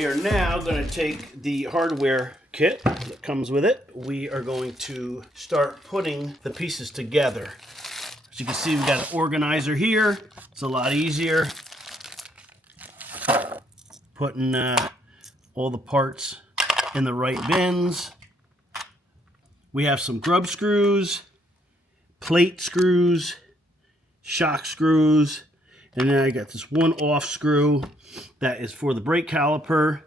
We are now going to take the hardware kit that comes with it. We are going to start putting the pieces together. As you can see, we've got an organizer here. It's a lot easier putting all the parts in the right bins. We have some grub screws, plate screws, shock screws, and then I got this one off screw that is for the brake caliper.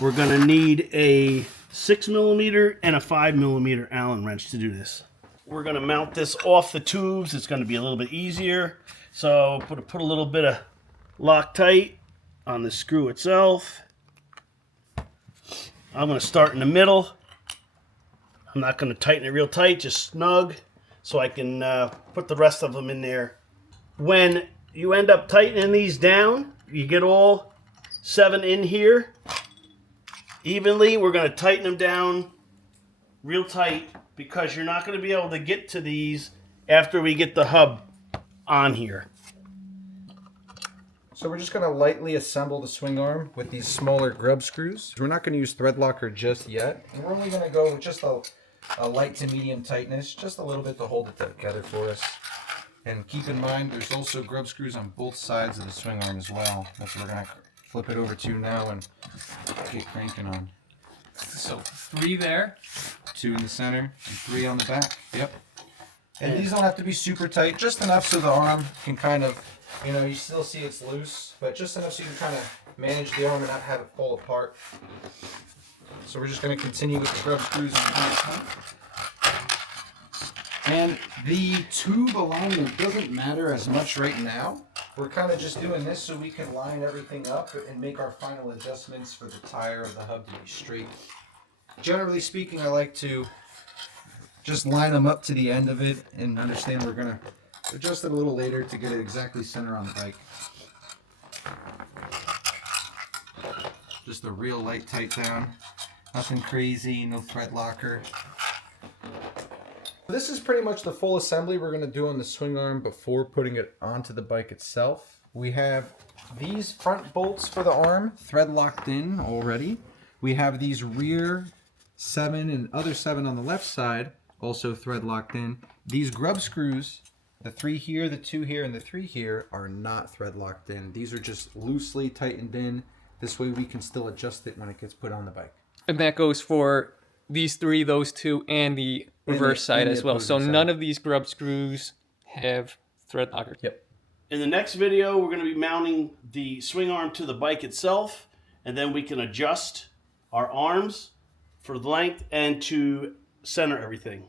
We're gonna need a 6mm and a 5mm Allen wrench to do this. We're gonna mount this off the tubes. It's gonna be a little bit easier. So put a little bit of Loctite on the screw itself. I'm gonna start in the middle. I'm not gonna tighten it real tight, just snug, so I can put the rest of them in there. When you end up tightening these down, you get all 7 in here evenly. We're going to tighten them down real tight because you're not going to be able to get to these after we get the hub on here. So we're just going to lightly assemble the swing arm with these smaller grub screws. We're not going to use thread locker just yet. And we're only going to go with just a light to medium tightness, just a little bit to hold it together for us. And keep in mind, there's also grub screws on both sides of the swing arm as well. That's what we're going to flip it over to now and get cranking on. So 3 there. 2 in the center and 3 on the back. Yep. And these don't have to be super tight, just enough so the arm can kind of, you still see it's loose, but just enough so you can kind of manage the arm and not have it fall apart. So we're just going to continue with the grub screws on this one. And the tube alignment doesn't matter as much right now. We're kind of just doing this so we can line everything up and make our final adjustments for the tire of the hub to be straight. Generally speaking, I like to just line them up to the end of it and understand we're going to adjust it a little later to get it exactly center on the bike. Just a real light tight down. Nothing crazy, no thread locker. This is pretty much the full assembly we're going to do on the swing arm before putting it onto the bike itself. We have these front bolts for the arm thread locked in already. We have these rear 7 and other 7 on the left side also thread locked in. These grub screws, the 3 here, the 2 here, and the 3 here are not thread locked in. These are just loosely tightened in. This way we can still adjust it when it gets put on the bike. And that goes for these 3, those 2, and the reverse side as well. So none of these grub screws have thread lockers. Yep. In the next video, we're going to be mounting the swing arm to the bike itself, and then we can adjust our arms for the length and to center everything.